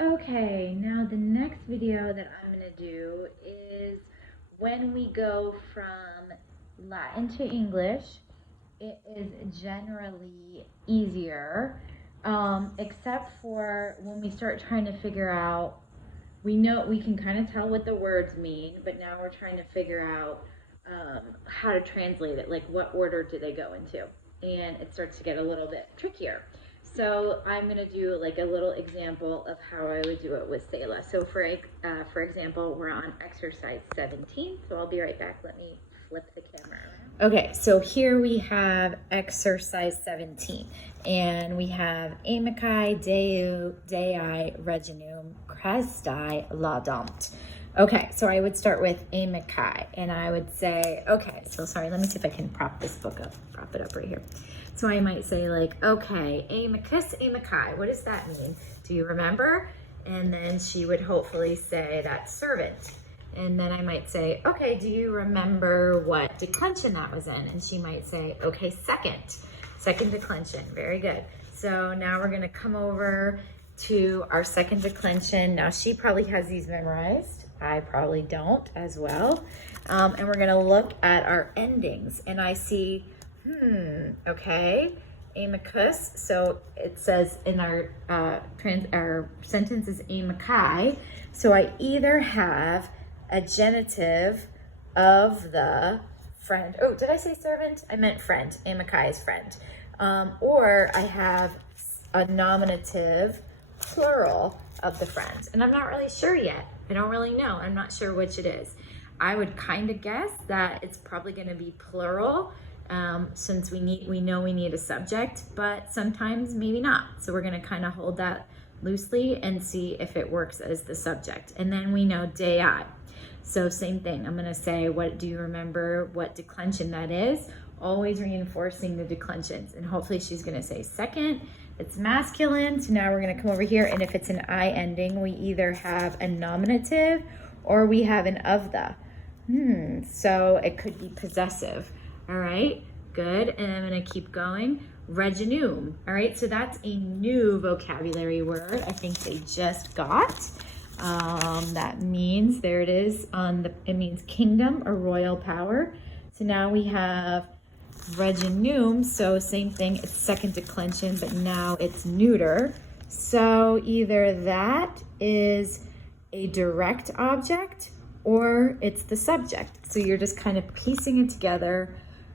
Okay, now the next video that I'm going to do is when we go from Latin to English, it is generally easier, except for when we start trying to figure out, we know we can kind of tell what the words mean, but now we're trying to figure out how to translate it, like what order do they go into, and it starts to get a little bit trickier. So I'm going to do like a little example of how I would do it with Selah. So for example, we're on exercise 17. So I'll be right back. Let me flip the camera around. Okay, so here we have exercise 17. And we have Amici, Deu, Dei, Reginum, Christi, Laudant. Okay, so I would start with Amici, and I would say, okay, so sorry, let me see if I can prop this book up, prop it up right here. So I might say like, okay, amicus, amici, what does that mean? Do you remember? And then she would hopefully say that servant. And then I might say, okay, do you remember what declension that was in? And she might say, okay, second declension, very good. So now we're gonna come over to our second declension. Now she probably has these memorized. I probably don't as well. And we're gonna look at our endings. And I see, okay, amicus. So it says in our sentence is amici. So I either have a genitive of the friend. Oh, did I say servant? I meant friend. Amici is friend. Or I have a nominative plural of the friend. And I'm not really sure yet. I don't really know. I'm not sure which it is. I would kind of guess that it's probably going to be plural, since we know we need a subject, but sometimes maybe not. So we're going to kind of hold that loosely and see if it works as the subject. And then we know Dei. So same thing. I'm going to say, what do you remember what declension that is? Always reinforcing the declensions. And hopefully she's going to say second. It's masculine. So now we're going to come over here. And if it's an I ending, we either have a nominative or we have an of the. So it could be possessive. All right, good. And I'm going to keep going. Reginum. All right, so that's a new vocabulary word I think they just got. That means, there it is, it means kingdom or royal power. So now we have reginum, so same thing, it's second declension, but now it's neuter. So either that is a direct object or it's the subject. So you're just kind of piecing it together,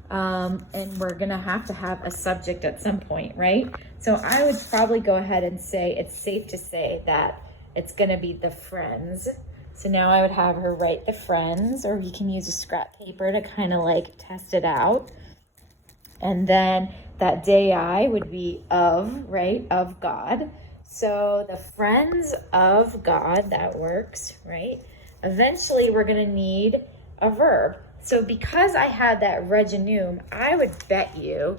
and we're gonna have to have a subject at some point, right? So I would probably go ahead and say it's safe to say that it's gonna be the friends. So now I would have her write the friends, or you can use a scrap paper to kind of like test it out. And then that Dei would be of, right, of God. So the friends of God, that works, right? Eventually we're gonna need a verb. So because I had that reginum, I would bet you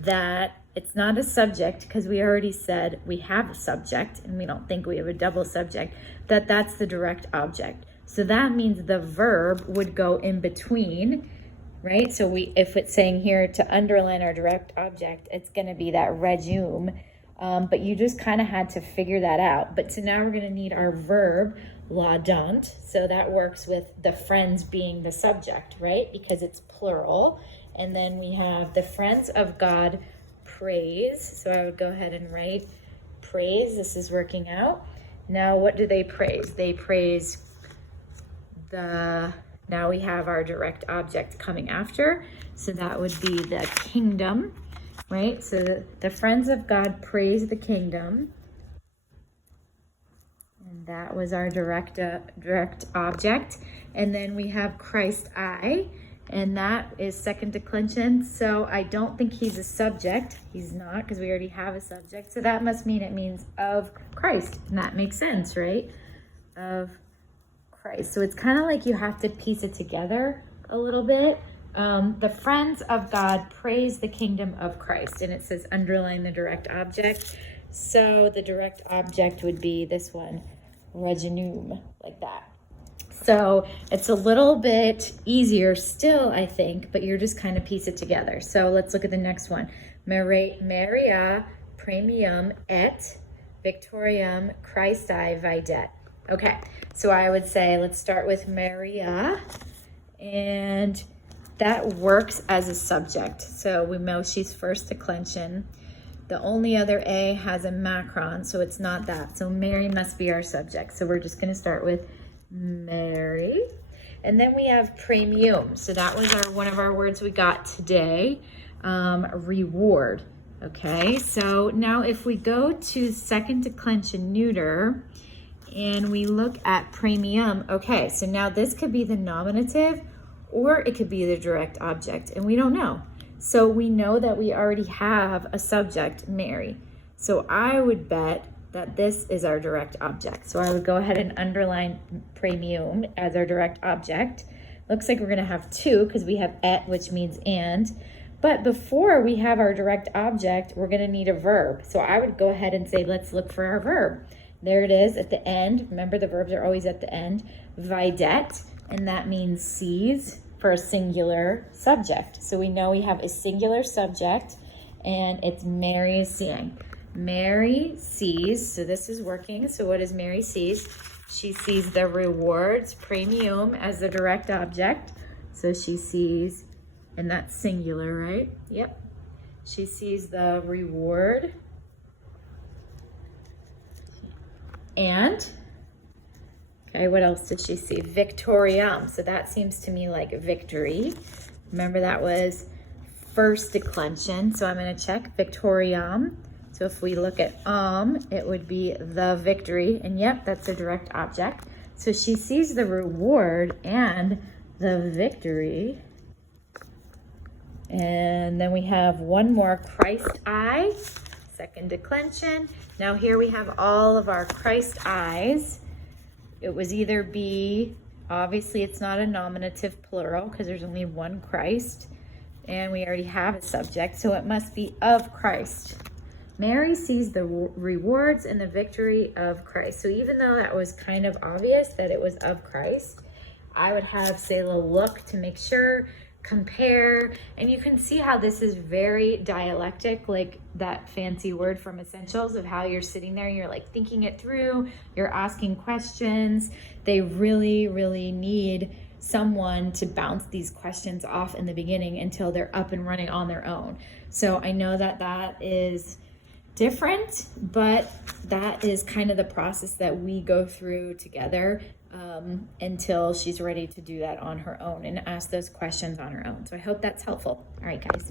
that it's not a subject, because we already said we have a subject and we don't think we have a double subject, that's the direct object. So that means the verb would go in between, right? So if it's saying here to underline our direct object, it's going to be that regium. But you just kind of had to figure that out. But so now we're going to need our verb, laudant. So that works with the friends being the subject, right? Because it's plural. And then we have the friends of God praise. So I would go ahead and write praise. This is working out. Now what do they praise? They praise now we have our direct object coming after. So that would be the kingdom, right? So the friends of God praise the kingdom. And that was our direct object. And then we have Christ I. And that is second declension. So I don't think he's a subject. He's not, because we already have a subject. So that must mean it means of Christ. And that makes sense, right? Of Christ. So it's kind of like you have to piece it together a little bit. The friends of God praise the kingdom of Christ. And it says underline the direct object. So the direct object would be this one, reginum, like that. So it's a little bit easier still, I think, but you're just kind of piece it together. So let's look at the next one. Maria premium et Victoriam Christi videt. Okay, so I would say let's start with Maria, and that works as a subject. So we know she's first declension. The only other A has a macron, so it's not that. So Mary must be our subject. So we're just gonna start with Mary. And then we have premium. So that was one of our words we got today, reward. Okay, so now if we go to second declension neuter and we look at premium, okay, so now this could be the nominative or it could be the direct object, and we don't know. So we know that we already have a subject, Mary. So I would bet that this is our direct object. So I would go ahead and underline premium as our direct object. Looks like we're gonna have two because we have et, which means and. But before we have our direct object, we're gonna need a verb. So I would go ahead and say, let's look for our verb. There it is at the end. Remember, the verbs are always at the end. Videt, and that means sees for a singular subject. So we know we have a singular subject and it's Mary seeing. Mary sees, so this is working. So what does Mary sees? She sees the rewards, premium, as the direct object. So she sees, and that's singular, right? Yep. She sees the reward. And, okay, what else did she see? Victoriam. So that seems to me like victory. Remember, that was first declension. So I'm going to check Victoriam. So if we look at it would be the victory. And yep, that's a direct object. So she sees the reward and the victory. And then we have one more, Christ I, second declension. Now here we have all of our Christ I's. It was either be, obviously it's not a nominative plural because there's only one Christ, and we already have a subject, so it must be of Christ. Mary sees the rewards and the victory of Christ. So even though that was kind of obvious that it was of Christ, I would have Selah look to make sure, compare, and you can see how this is very dialectic, like that fancy word from Essentials of how you're sitting there, you're like thinking it through, you're asking questions. They really, really need someone to bounce these questions off in the beginning until they're up and running on their own. So I know that that is different, but that is kind of the process that we go through together until she's ready to do that on her own and ask those questions on her own. So I hope that's helpful. All right, guys.